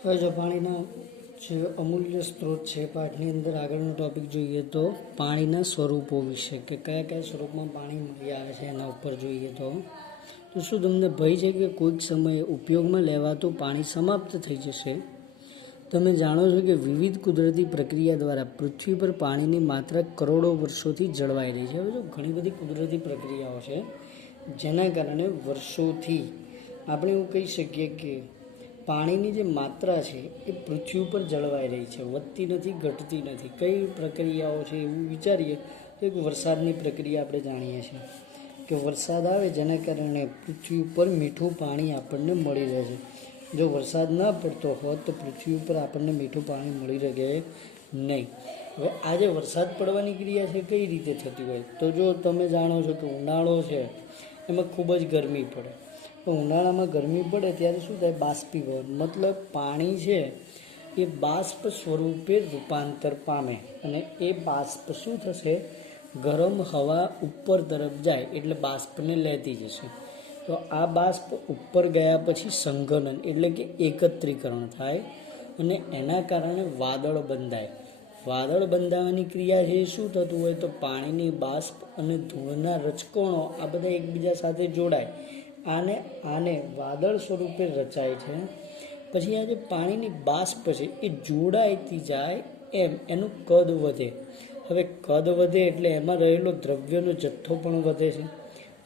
હવે જો પાણીના જે અમૂલ્ય સ્ત્રોત છે પાઠની અંદર આગળનો ટોપિક જોઈએ તો પાણીના સ્વરૂપો વિશે કે કયા કયા સ્વરૂપમાં પાણી મળી આવે છે એના ઉપર જોઈએ તો શું તમને ભય છે કે કોઈક સમયે ઉપયોગમાં લેવાતું પાણી સમાપ્ત થઈ જશે? તમે જાણો છો કે વિવિધ કુદરતી પ્રક્રિયા દ્વારા પૃથ્વી પર પાણીની માત્રા કરોડો વર્ષોથી જળવાઈ રહી છે. હવે જો ઘણી બધી કુદરતી પ્રક્રિયાઓ છે જેના કારણે વર્ષોથી આપણે એવું કહી શકીએ કે પાણીની જે માત્રા છે એ પૃથ્વી ઉપર જળવાઈ રહી છે, વધતી નથી, ઘટતી નથી. કઈ પ્રક્રિયાઓ છે એવું વિચારીએ તો એક વરસાદની પ્રક્રિયા આપણે જાણીએ છીએ કે વરસાદ આવે જેના કારણે પૃથ્વી ઉપર મીઠું પાણી આપણને મળી રહે છે. જો વરસાદ ન પડતો હોત તો પૃથ્વી ઉપર આપણને મીઠું પાણી મળી રહે નહીં. હવે આ જે વરસાદ પડવાની ક્રિયા છે કઈ રીતે થતી હોય તો જો તમે જાણો છો કે ઉનાળો છે એમાં ખૂબ જ ગરમી પડે. તો ઉનાળામાં ગરમી પડે ત્યારે શું થાય? બાષ્પીભવન, મતલબ પાણી છે એ બાષ્પ સ્વરૂપે રૂપાંતર પામે અને એ બાષ્પ શું થશે? ગરમ હવા ઉપર તરફ જાય એટલે બાષ્પને લેતી જશે. તો આ બાષ્પ ઉપર ગયા પછી સંઘનન એટલે કે એકત્રીકરણ થાય અને એના કારણે વાદળ બંધાય. વાદળ બંધાવાની ક્રિયા છે શું થતું હોય તો પાણીની બાષ્પ અને ધૂળના રજકણો આ બધા એકબીજા સાથે જોડાય આને વાદળ સ્વરૂપે રચાય છે. પછી આ જે પાણીની બાષ્પ છે એ જોડાઈતી જાય એમ એનું કદ વધે. હવે કદ વધે એટલે એમાં રહેલો દ્રવ્યનો જથ્થો પણ વધે છે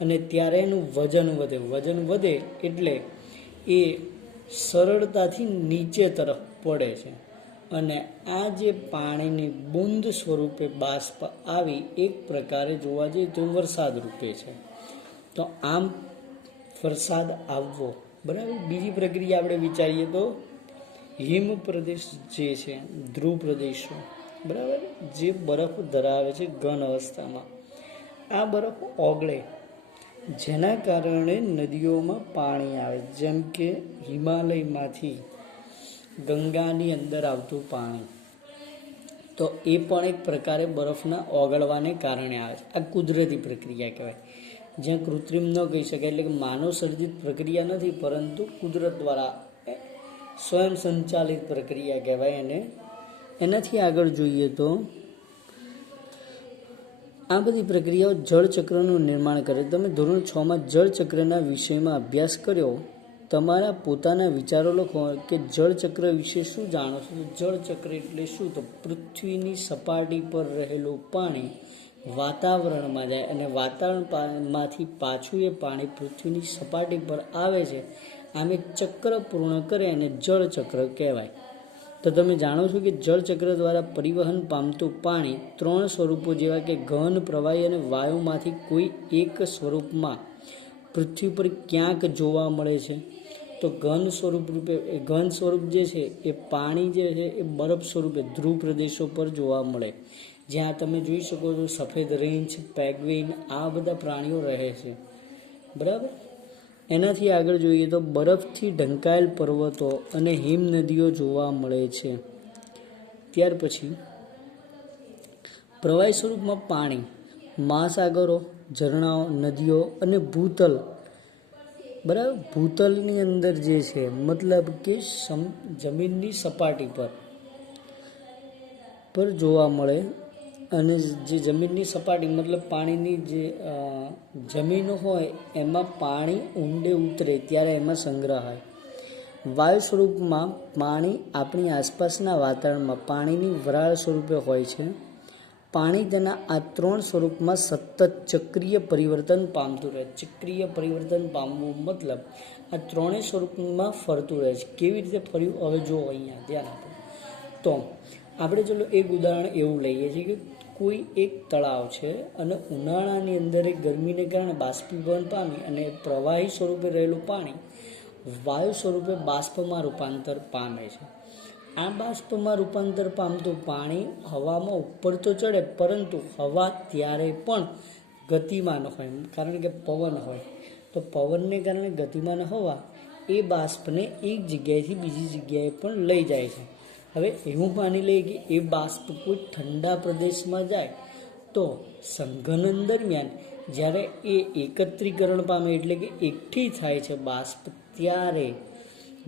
અને ત્યારે એનું વજન વધે. વજન વધે એટલે એ સરળતાથી નીચે તરફ પડે છે અને આ જે પાણીની બૂંદ સ્વરૂપે બાષ્પ આવી એક પ્રકારે જોવા જઈએ તો વરસાદ રૂપે છે. તો આમ વરસાદ આવવો, બરાબર. બીજી પ્રક્રિયા આપણે વિચારીએ તો હિમ પ્રદેશ જે છે, ધ્રુવ પ્રદેશો, બરાબર, જે બરફ ધરાવે છે ઘન અવસ્થામાં, આ બરફ ઓગળે જેના કારણે નદીઓમાં પાણી આવે. જેમ કે હિમાલયમાંથી ગંગાની અંદર આવતું પાણી, તો એ પણ એક પ્રકારે બરફના ઓગળવાને કારણે આવે છે. આ કુદરતી પ્રક્રિયા કહેવાય, જ્યાં કૃત્રિમ ન કહી શકાય, એટલે કે માનવ સર્જિત પ્રક્રિયા નથી પરંતુ કુદરત દ્વારા સ્વયં સંચાલિત પ્રક્રિયા કહેવાય. અને એનાથી આગળ જોઈએ તો આ બધી પ્રક્રિયાઓ જળચક્રનું નિર્માણ કરે. તમે ધોરણ 6માં જળચક્રના વિષયમાં અભ્યાસ કર્યો. તમારા પોતાના વિચારો લખો કે જળચક્ર વિશે શું જાણો છો. જળચક્ર એટલે શું? તો પૃથ્વીની સપાટી પર રહેલું પાણી વાતાવરણમાં જાય અને વાતાવરણમાંથી પાછું એ પાણી પૃથ્વીની સપાટી પર આવે છે. આમ એક ચક્ર પૂર્ણ કરે અને જળચક્ર કહેવાય. તો તમે જાણો છો કે જળચક્ર દ્વારા પરિવહન પામતું પાણી 3 સ્વરૂપો જેવા કે ઘન, પ્રવાહી અને વાયુમાંથી કોઈ એક સ્વરૂપમાં પૃથ્વી પર ક્યાંક જોવા મળે છે. તો ઘન સ્વરૂપ જે છે એ પાણી જે છે એ બરફ સ્વરૂપે ધ્રુવ પ્રદેશો પર જોવા મળે, જ્યાં તમે જોઈ શકો છો સફેદ રીંછ, પેંગ્વિન, આ બધા પ્રાણીઓ રહે છે, બરાબર. એનાથી આગળ જોઈએ તો બરફથી ઢંકાયેલ પર્વતો અને હિમ નદીઓ જોવા મળે છે. ત્યાર પછી પ્રવાહી સ્વરૂપમાં પાણી મહાસાગરો, ઝરણાઓ, નદીઓ અને ભૂતલ, બરાબર. ભૂતલની અંદર જે છે મતલબ કે જમીનની સપાટી પર જોવા મળે અને જે જમીનની સપાટી મતલબ પાણીની જે જમીન હોય એમાં પાણી ઊંડે ઉતરે ત્યારે એમાં સંગ્રહાય. વાયુ સ્વરૂપમાં પાણી આપણી આસપાસના વાતાવરણમાં પાણીની વરાળ સ્વરૂપે હોય છે. પાણી તેના આ 3 સ્વરૂપમાં સતત ચક્રીય પરિવર્તન પામતું રહે. ચક્રીય પરિવર્તન પામવું મતલબ આ 3 સ્વરૂપમાં ફરતું રહે છે. કેવી રીતે ફર્યું હવે જો અહીંયા ધ્યાન આપો તો આપણે ચલો એક ઉદાહરણ એવું લઈએ છીએ કે કોઈ એક તળાવ છે અને ઉનાળાની અંદર એ ગરમીને કારણે બાષ્પીભવન પામી અને પ્રવાહી સ્વરૂપે રહેલું પાણી વાયુ સ્વરૂપે બાષ્પમાં રૂપાંતર પામે છે. આ બાષ્પમાં રૂપાંતર પામતું પાણી હવામાં ઉપર તો ચડે પરંતુ હવા ત્યારે પણ ગતિમાન હોય, કારણ કે પવન હોય. તો પવનને કારણે ગતિમાન હવા એ બાષ્પને એક જગ્યાએથી બીજી જગ્યાએ પણ લઈ જાય છે. હવે એવું માની લઈએ કે એ બાષ્પ કોઈ ઠંડા પ્રદેશમાં જાય તો સંઘનન દરમિયાન જ્યારે એ એકત્રીકરણ પામે એટલે કે એકઠી થાય છે બાષ્પ, ત્યારે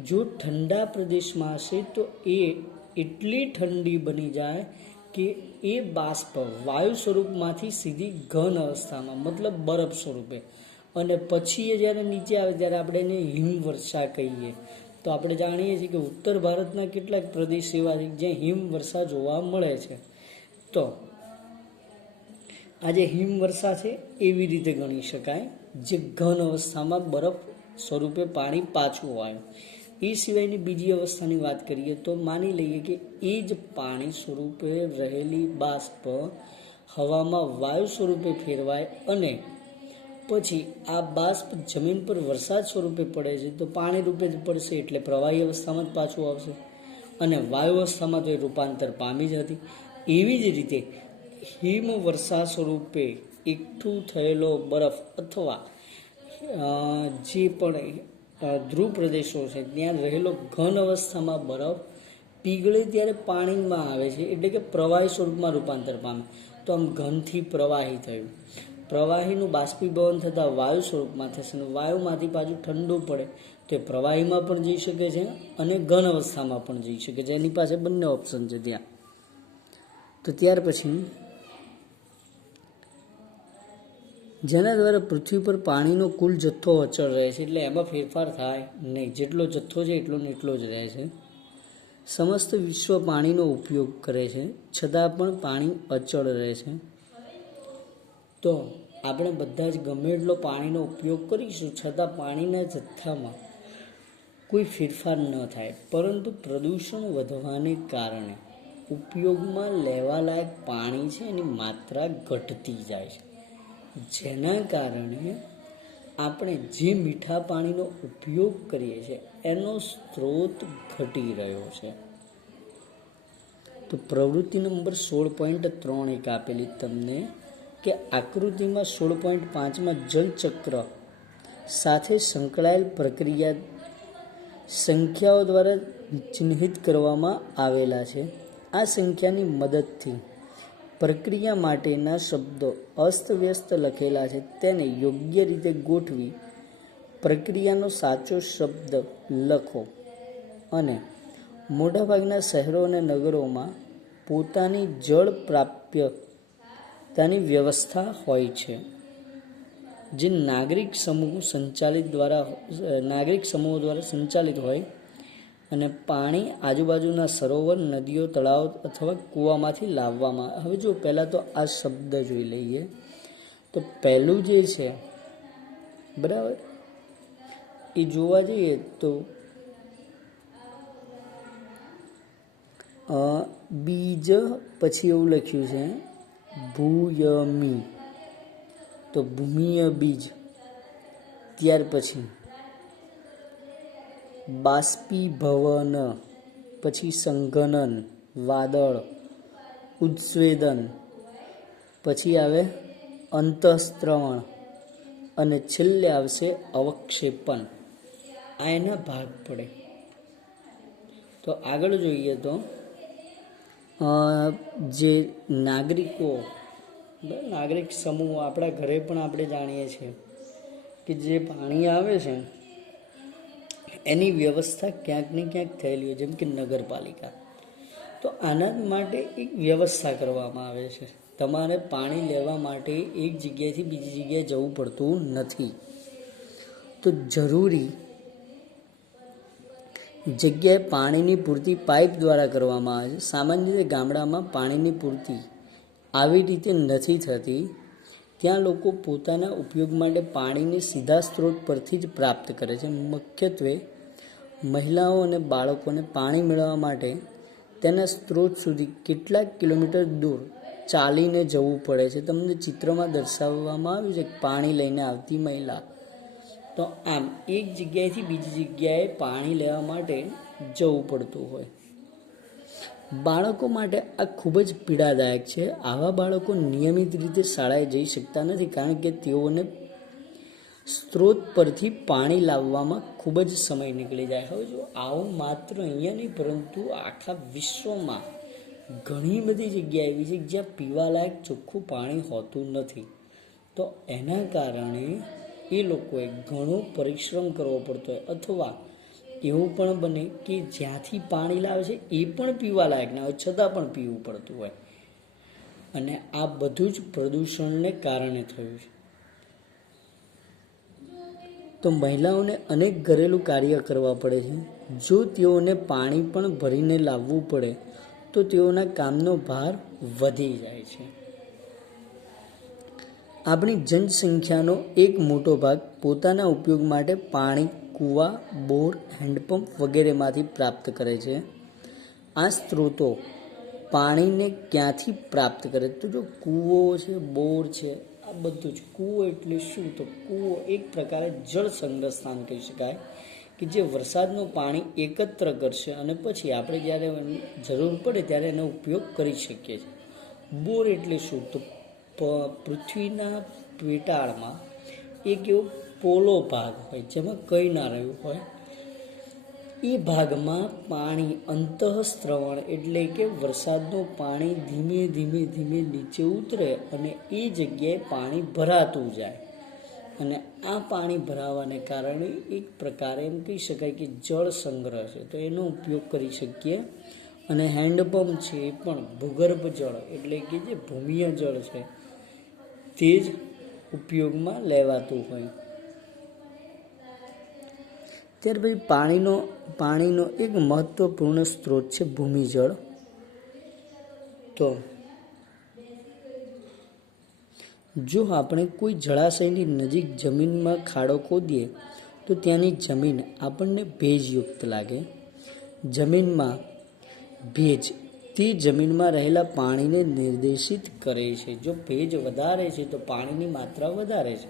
જો ઠંડા પ્રદેશમાં હશે તો એ એટલી ઠંડી બની જાય કે એ બાષ્પ વાયુ સ્વરૂપમાંથી સીધી ઘન અવસ્થામાં મતલબ બરફ સ્વરૂપે, અને પછી એ જ્યારે નીચે આવે ત્યારે આપણે એને હિમવર્ષા કહીએ. તો આપણે જાણીએ છીએ કે ઉત્તર ભારતના કેટલાક પ્રદેશ એવા છે જ્યાં હિમવર્ષા જોવા મળે છે. તો આ જે હિમવર્ષા છે એવી રીતે ગણી શકાય, જે ઘન અવસ્થામાં બરફ સ્વરૂપે પાણી પાછું આવ્યું. એ સિવાયની બીજી અવસ્થાની વાત કરીએ તો માની લઈએ કે એ જ પાણી સ્વરૂપે રહેલી બાષ્પ હવામાં વાયુ સ્વરૂપે ફેરવાય અને પછી આ બાષ્પ જમીન પર વરસાદ સ્વરૂપે પડે છે, તો પાણી રૂપે જ પડશે એટલે પ્રવાહી અવસ્થામાં જ પાછું આવશે, અને વાયુ અવસ્થામાં તો એ રૂપાંતર પામી જ હતી. એવી જ રીતે હિમવર્ષા સ્વરૂપે એકઠું થયેલો બરફ અથવા જે પણ ધ્રુવ પ્રદેશો છે ત્યાં રહેલો ઘન અવસ્થામાં બરફ પીગળે ત્યારે પાણીમાં આવે છે, એટલે કે પ્રવાહી સ્વરૂપમાં રૂપાંતર પામે. તો આમ ઘનથી પ્રવાહી થયું, પ્રવાહીનું બાષ્પીભવન થતાં વાયુ સ્વરૂપમાં થશે, અને વાયુમાંથી પાછું ઠંડુ પડે તો એ પ્રવાહીમાં પણ જઈ શકે છે અને ઘન અવસ્થામાં પણ જઈ શકે છે. એની પાસે બંને ઓપ્શન છે ત્યાં. તો ત્યાર પછી જેના દ્વારા પૃથ્વી પર પાણીનો કુલ જથ્થો અચળ રહે છે, એટલે એમાં ફેરફાર થાય નહીં, જેટલો જથ્થો છે એટલો ને એટલો જ રહે છે. સમસ્ત વિશ્વ પાણીનો ઉપયોગ કરે છે છતાં પણ પાણી અચળ રહે છે. તો આપણે બધા જ ગમે એટલો પાણીનો ઉપયોગ કરીશું છતાં પાણીના જથ્થામાં કોઈ ફેરફાર ન થાય, પરંતુ પ્રદૂષણ વધવાને કારણે ઉપયોગમાં લેવાલાયક પાણી છે એની માત્રા ઘટતી જાય છે, જેના કારણે આપણે જે મીઠા પાણીનો ઉપયોગ કરીએ છીએ એનો સ્ત્રોત ઘટી રહ્યો છે. તો પ્રવૃત્તિ નંબર 16.3 એક આપેલી તમને કે આકૃતિમાં 16.5માં જલચક્ર સાથે સંકળાયેલ પ્રક્રિયા સંખ્યાઓ દ્વારા ચિહ્નિત કરવામાં આવેલા છે. આ સંખ્યાની મદદથી પ્રક્રિયા માટેના શબ્દો અસ્તવ્યસ્ત લખેલા છે તેને યોગ્ય રીતે ગોઠવી પ્રક્રિયાનો સાચો શબ્દ લખો. અને મોટાભાગના શહેરો અને નગરોમાં પોતાની જળ પ્રાપ્યતાની વ્યવસ્થા હોય છે, જે નાગરિક સમૂહો દ્વારા સંચાલિત હોય, અને પાણી આજુબાજુના સરોવર, નદીઓ, તળાવ અથવા કૂવામાંથી લાવવામાં. હવે જો પહેલાં તો આ શબ્દ જોઈ લઈએ. તો પહેલું જે છે બરાબર એ જોવા જઈએ તો બીજ પછી એવું લખ્યું છે ભૂયમી, તો ભૂમિય બીજ. ત્યાર પછી બાષ્પીભવન, પછી સંઘનન, વાદળ, ઉત્સ્વેદન, પછી આવે અંતઃસ્ત્રવણ, અને છેલ્લે આવશે અવક્ષેપન. આ એના ભાગ પડે. તો આગળ જોઈએ તો જે નાગરિક સમૂહ આપણા ઘરે પણ આપણે જાણીએ છીએ કે જે પાણી આવે છે એની વ્યવસ્થા ક્યાંક ને ક્યાંક થયેલી હોય, જેમ કે નગરપાલિકા. તો આના માટે એક વ્યવસ્થા કરવામાં આવે છે. તમારે પાણી લેવા માટે એક જગ્યાએથી બીજી જગ્યાએ જવું પડતું નથી. તો જરૂરી જગ્યાએ પાણીની પૂર્તિ પાઇપ દ્વારા કરવામાં આવે છે. સામાન્ય રીતે ગામડામાં પાણીની પૂર્તિ આવી રીતે નથી થતી. ત્યાં લોકો પોતાના ઉપયોગ માટે પાણીને સીધા સ્ત્રોત પરથી જ પ્રાપ્ત કરે છે. મુખ્યત્વે મહિલાઓ અને બાળકોને પાણી મેળવવા માટે તેના સ્ત્રોત સુધી કેટલાક કિલોમીટર દૂર ચાલીને જવું પડે છે. તમને ચિત્રમાં દર્શાવવામાં આવ્યું છે પાણી લઈને આવતી મહિલા. તો આમ એક જગ્યાએથી બીજી જગ્યાએ પાણી લેવા માટે જવું પડતું હોય. બાળકો માટે આ ખૂબ જ પીડાદાયક છે. આવા બાળકો નિયમિત રીતે શાળાએ જઈ શકતા નથી, કારણ કે તેઓને સ્ત્રોત પરથી પાણી લાવવામાં ખૂબ જ સમય નીકળી જાય. હવે જો આવું માત્ર અહીંયા નહીં પરંતુ આખા વિશ્વમાં ઘણી બધી જગ્યા એવી છે જ્યાં પીવાલાયક ચોખ્ખું પાણી હોતું નથી. તો એના કારણે એ લોકોએ ઘણો પરિશ્રમ કરવો પડતો હોય, અથવા એવું પણ બને કે જ્યાંથી પાણી લાવે છે એ પણ પીવા લાયક ના હોય, છતાં પણ પીવું પડતું હોય. અને આ બધું જ પ્રદૂષણને કારણે થયું છે. તો મહિલાઓને અનેક ઘરેલું કાર્ય કરવા પડે છે. જો તેઓને પાણી પણ ભરીને લાવવું પડે તો તેઓના કામનો ભાર વધી જાય છે. આપણી જનસંખ્યાનો એક મોટો ભાગ પોતાના ઉપયોગ માટે પાણી કૂવા, બોર, હેન્ડપંપ વગેરેમાંથી પ્રાપ્ત કરે છે. આ સ્ત્રોતો પાણીને ક્યાંથી પ્રાપ્ત કરે? તો જો કૂવો છે, બોર છે, આ બધું જ. કૂવો એટલે શું? તો કૂવો એક પ્રકારે જળ સંગ્રહ સ્થાન કહી શકાય કે જે વરસાદનું પાણી એકત્ર કરશે અને પછી આપણે જ્યારે જરૂર પડે ત્યારે એનો ઉપયોગ કરી શકીએ છીએ. બોર એટલે શું? તો પૃથ્વીના પેટાળમાં એક એવો પોલો ભાગ હોય જેમાં કંઈ ના રહ્યું હોય, એ ભાગમાં પાણી અંતઃસ્ત્રવણ એટલે કે વરસાદનું પાણી ધીમે ધીમે ધીમે નીચે ઉતરે અને એ જગ્યાએ પાણી ભરાતું જાય. અને આ પાણી ભરાવાને કારણે એક પ્રકારે એમ કહી શકાય કે જળ સંગ્રહ છે, તો એનો ઉપયોગ કરી શકીએ. અને હેન્ડપંપ છે એ પણ ભૂગર્ભ જળ એટલે કે જે ભૂમિય જળ છે તે જ ઉપયોગમાં લેવાતું હોય. ત્યાર પછી પાણીનો એક મહત્વપૂર્ણ સ્ત્રોત છે ભૂમિજળ. તો જો આપણે કોઈ જળાશયની નજીક જમીનમાં ખાડો ખોદીએ તો ત્યાંની જમીન આપણને ભેજયુક્ત લાગે. જમીનમાં ભેજ તે જમીનમાં રહેલા પાણીને નિર્દેશિત કરે છે. જો ભેજ વધારે છે તો પાણીની માત્રા વધારે છે,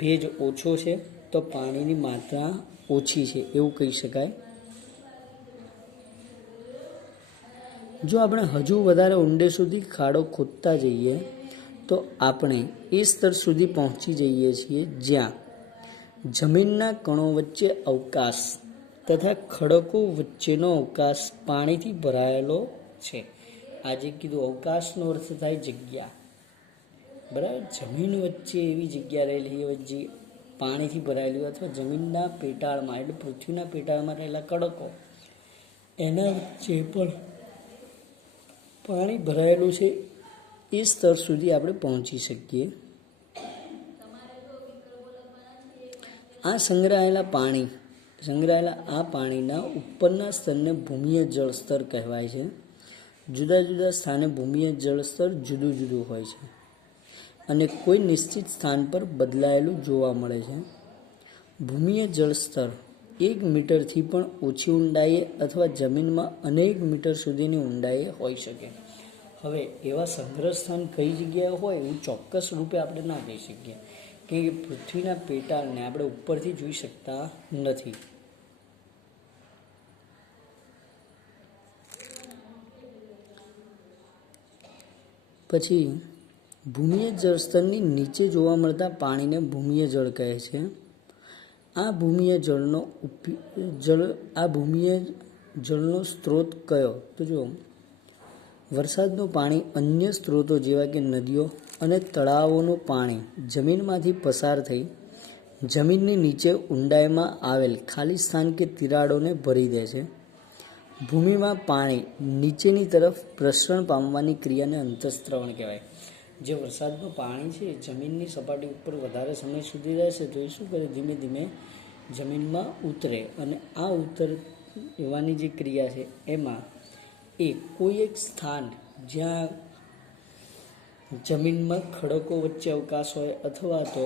ભેજ ઓછો છે તો પાણીની માત્રા ઓછી છે, એવું કહી શકાય. જો આપણે હજુ વધારે ઊંડે સુધી ખાડો ખોદતા જઈએ તો આપણે એ સ્તર સુધી પહોંચી જઈએ છીએ જ્યાં જમીનના કણો વચ્ચે અવકાશ તથા ખડકો વચ્ચેનો અવકાશ પાણીથી ભરાયેલો છે. આજે કીધું અવકાશનો અર્થ થાય જગ્યા, બરાબર. જમીન વચ્ચે એવી જગ્યા રહેલી હોય જે પાણીથી ભરાયેલી હોય અથવા જમીનના પેટાળમાં એટલે પૃથ્વીના પેટાળમાં રહેલા ખડકો એના વચ્ચે પણ પાણી ભરાયેલું છે, એ સ્તર સુધી આપણે પહોંચી શકીએ. આ સંગ્રહાયેલા પાણીના ઉપરના સ્તરને ભૂમિય જળ સ્તર કહેવાય છે. જુદા જુદા સ્થાને ભૂમિય જળ સ્તર જુદું જુદું હોય છે અને કોઈ નિશ્ચિત સ્થાન પર બદલાયેલું જોવા મળે છે. ભૂમિય જળ સ્તર 1 મીટરથી પણ ઓછી ઊંડાઈએ અથવા જમીનમાં અનેક મીટર સુધીની ઊંડાઈએ હોઈ શકે. હવે એવા સંગ્રહ સ્થાન કઈ જગ્યાએ હોય એવું ચોક્કસ રૂપે આપણે ના કહી શકીએ, કે પૃથ્વીના પેટાળને આપણે ઉપરથી જોઈ શકતા નથી. પછી ભૂમિય જળસ્તરની નીચે જોવા મળતા પાણીને ભૂમિય જળ કહે છે. આ ભૂમિય જળનો સ્ત્રોત કયો? તો જો વરસાદનું પાણી અન્ય સ્ત્રોતો જેવા કે નદીઓ અને તળાવોનું પાણી જમીનમાંથી પસાર થઈ જમીનની નીચે ઊંડાઈમાં આવેલ ખાલી સ્થાન કે તિરાડોને ભરી દે છે. ભૂમિમાં પાણી નીચેની તરફ પ્રસરણ પામવાની ક્રિયાને અંતઃસ્ત્રવણ કહેવાય. જે વરસાદનું પાણી છે જમીનની સપાટી ઉપર વધારે સમય સુધી રહેશે તો એ શું કરે? ધીમે ધીમે જમીનમાં ઉતરે અને આ ઉતરવાની જે ક્રિયા છે એમાં એ કોઈ એક સ્થાન જ્યાં જમીનમાં ખડકો વચ્ચે અવકાશ હોય અથવા તો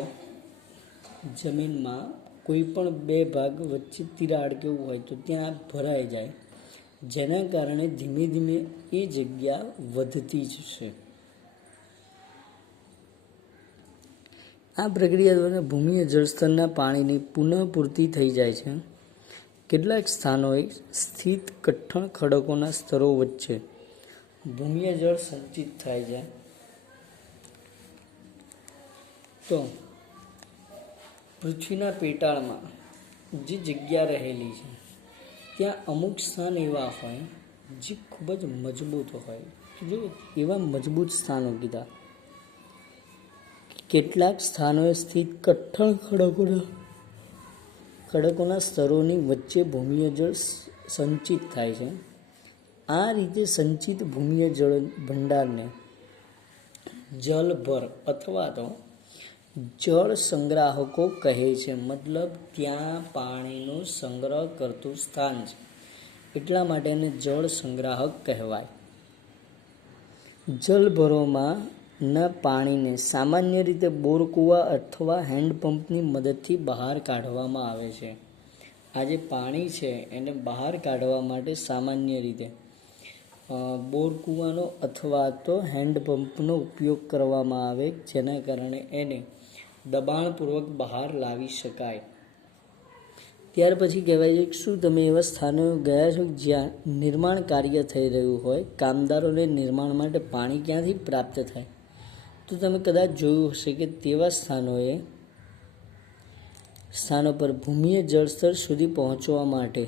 જમીનમાં કોઈ પણ બે ભાગ વચ્ચે તિરાડ કેવું હોય તો ત્યાં ભરાઈ જાય, જેના કારણે ધીમે ધીમે એ જગ્યા વધતી જ છે. આ પ્રક્રિયા દ્વારા ભૂમિય જળસ્તરના પાણીની પુનઃપૂર્તિ થઈ જાય છે. કેટલાક સ્થાનોએ સ્થિત કઠણ ખડકોના સ્તરો વચ્ચે ભૂમિય જળ સંચિત થાય છે. તો પૃથ્વીના પેટાળમાં જે જગ્યા રહેલી છે ત્યાં અમુક સ્થાન એવા હોય જે ખૂબ જ મજબૂત હોય. જો એવા મજબૂત સ્થાનો કીધા, કેટલાક સ્થાનોએ સ્થિત કઠણ ખડકોના ખડકોના સ્તરોની વચ્ચે ભૂમિય જળ સંચિત થાય છે. આ રીતે સંચિત ભૂમિય જળ ભંડારને જલભર અથવા તો જળ સંગ્રાહકો કહે છે. મતલબ ત્યાં પાણીનો સંગ્રહ કરતું સ્થાન છે, એટલા માટે એને જળ સંગ્રાહક કહેવાય. જલભરોમાં ના પાણીને સામાન્ય રીતે બોર કૂવા અથવા હેન્ડપંપની મદદથી બહાર કાઢવામાં આવે છે. આ જે પાણી છે એને બહાર કાઢવા માટે સામાન્ય રીતે બોર કૂવાનો અથવા તો હેન્ડપંપનો ઉપયોગ કરવામાં આવે, જેના કારણે એને દબાણપૂર્વક બહાર લાવી શકાય. ત્યાર પછી કહેવાય છે, શું તમે એવા સ્થાનો ગયા છો જ્યાં નિર્માણ કાર્ય થઈ રહ્યું હોય? કામદારોને નિર્માણ માટે પાણી ક્યાંથી પ્રાપ્ત થાય? તો તમે કદાચ જોયું હશે કે તેવા સ્થાનો પર ભૂમિય જળસ્તર સુધી પહોંચવા માટે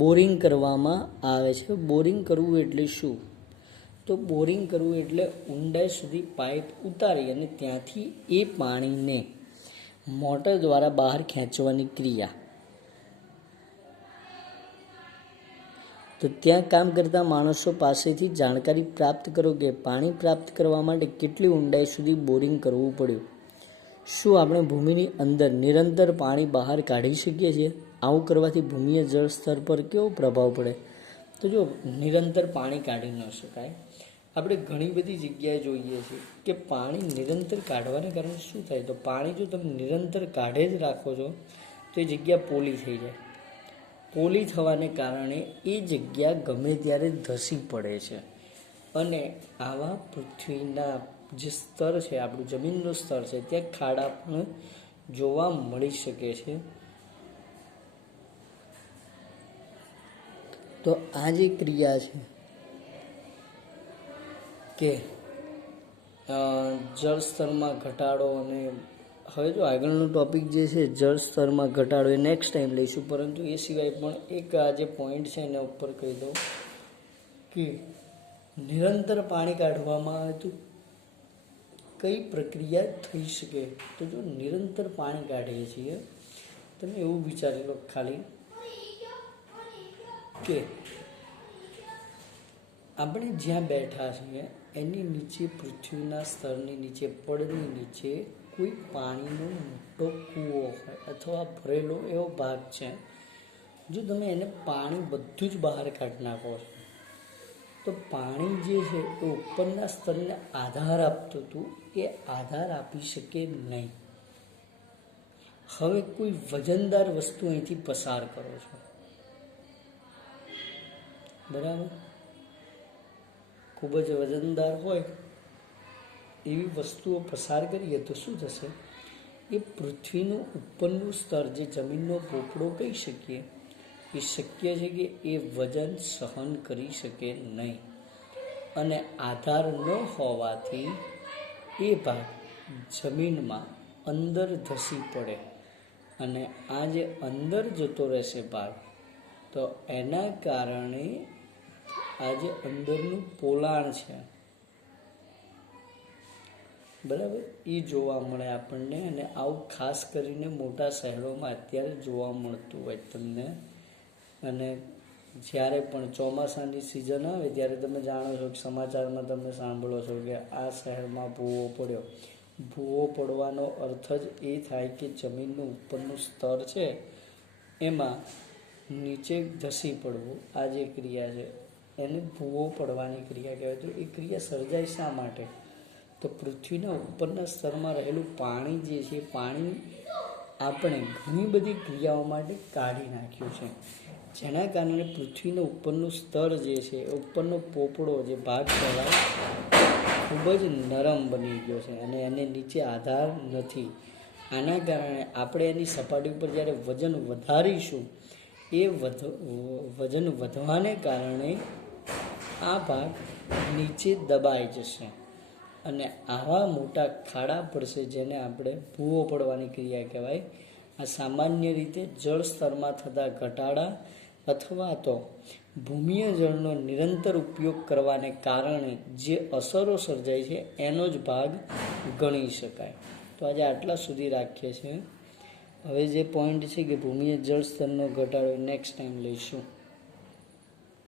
બોરિંગ કરવામાં આવે છે. બોરિંગ કરવું એટલે શું? તો બોરિંગ કરવું એટલે ઊંડાઈ સુધી પાઇપ ઉતારી અને ત્યાંથી એ પાણીને મોટર દ્વારા બહાર ખેંચવાની ક્રિયા. તો ત્યાં કામ કરતા માણસો પાસેથી જાણકારી પ્રાપ્ત કરો કે પાણી પ્રાપ્ત કરવા માટે કેટલી ઊંડાઈ સુધી બોરિંગ કરવું પડ્યું. શું આપણે ભૂમિની અંદર નિરંતર પાણી બહાર કાઢી શકીએ છીએ? આવું કરવાથી ભૂમિય જળ સ્તર પર કેવો પ્રભાવ પડે? તો જો નિરંતર પાણી કાઢી ન શકાય. આપણે ઘણી બધી જગ્યાએ જોઈએ છીએ કે પાણી નિરંતર કાઢવાને કારણે શું થાય, તો પાણી જો તમે નિરંતર કાઢે જ રાખો છો તો એ જગ્યા પોલી થઈ જાય. પોલી થવાને કારણે એ જગ્યા ગમે ત્યારે ધસી પડે છે અને આવા પૃથ્વીના જે સ્તર છે, આપણું જમીનનું સ્તર છે, ત્યાં ખાડા પણ જોવા મળી શકે છે. તો આ જે ક્રિયા છે કે જળ સ્તરમાં ઘટાડો, અને હવે જો આગળનો ટોપિક જે છે જળ સ્તરમાં ઘટાડો એ નેક્સ્ટ ટાઈમ લઈશું, પરંતુ એ સિવાય પણ એક આ જે પોઈન્ટ છે એના ઉપર કહી દઉં કે નિરંતર પાણી કાઢવામાં આવે તો કઈ પ્રક્રિયા થઈ શકે. તો જો નિરંતર પાણી કાઢીએ છીએ, તમે એવું વિચારી લો ખાલી કે આપણે જ્યાં બેઠા છીએ એની નીચે, પૃથ્વીના સ્તરની નીચે, પડની નીચે કોઈ પાણીનો મોટો કૂવો હોય અથવા ભરેલો એવો ભાગ છે. જો તમે એને પાણી બધું જ બહાર કાઢી નાખો છો તો પાણી જે છે એ ઉપરના સ્તરને આધાર આપતું હતું, એ આધાર આપી શકે નહીં. હવે કોઈ વજનદાર વસ્તુ અહીંથી પસાર કરો છો, બરાબર, ખૂબ જ વજનદાર હોય એવી વસ્તુઓ પસાર કરીએ તો શું થશે? એ પૃથ્વીનું ઉપરનું સ્તર, જે જમીનનો પોપડો કહી શકીએ, એ શક્ય છે કે એ વજન સહન કરી શકે નહીં, અને આધાર ન હોવાથી એ ભાગ જમીનમાં અંદર ધસી પડે, અને આ જે અંદર જતો રહેશે ભાગ, તો એના કારણે આ જે અંદરનું પોલાણ છે, બરાબર, એ જોવા મળે આપણને. અને આવું ખાસ કરીને મોટા શહેરોમાં અત્યારે જોવા મળતું હોય તમને. અને જ્યારે પણ ચોમાસાની સિઝન આવે ત્યારે તમે જાણો છો કે સમાચારમાં તમે સાંભળો છો કે આ શહેરમાં ભૂવો પડ્યો. ભૂવો પડવાનો અર્થ જ એ થાય કે જમીનનું ઉપરનું સ્તર છે એમાં નીચે ધસી પડવું. આ જે ક્રિયા છે એને ભૂવો પડવાની ક્રિયા કહેવાય. તો એ ક્રિયા સર્જાય શા માટે? તો પૃથ્વીના ઉપરના સ્તરમાં રહેલું પાણી જે છે, પાણી આપણે ઘણી બધી ક્રિયાઓ માટે કાઢી નાખ્યું છે, જેના કારણે પૃથ્વીનું ઉપરનું સ્તર જે છે, ઉપરનો પોપડો જે ભાગ કહેવાય, ખૂબ જ નરમ બની ગયો છે અને એને નીચે આધાર નથી. આના કારણે આપણે એની સપાટી ઉપર જ્યારે વજન વધારીશું, એ વજન વધવાને કારણે આ ભાગ નીચે દબાઈ જશે અને આવા મોટા ખાડા પડશે, જેને આપણે ભૂવો પડવાની ક્રિયા કહેવાય. આ સામાન્ય રીતે જળ સ્તરમાં થતા ઘટાડા અથવા તો ભૂમિય જળનો નિરંતર ઉપયોગ કરવાને કારણે જે અસરો સર્જાય છે એનો જ ભાગ ગણી શકાય. તો આજે આટલા સુધી રાખીએ છીએ. હવે જે પોઈન્ટ છે કે ભૂમિએ જળ સ્તરનો ઘટાડો નેક્સ્ટ ટાઈમ લઈશું.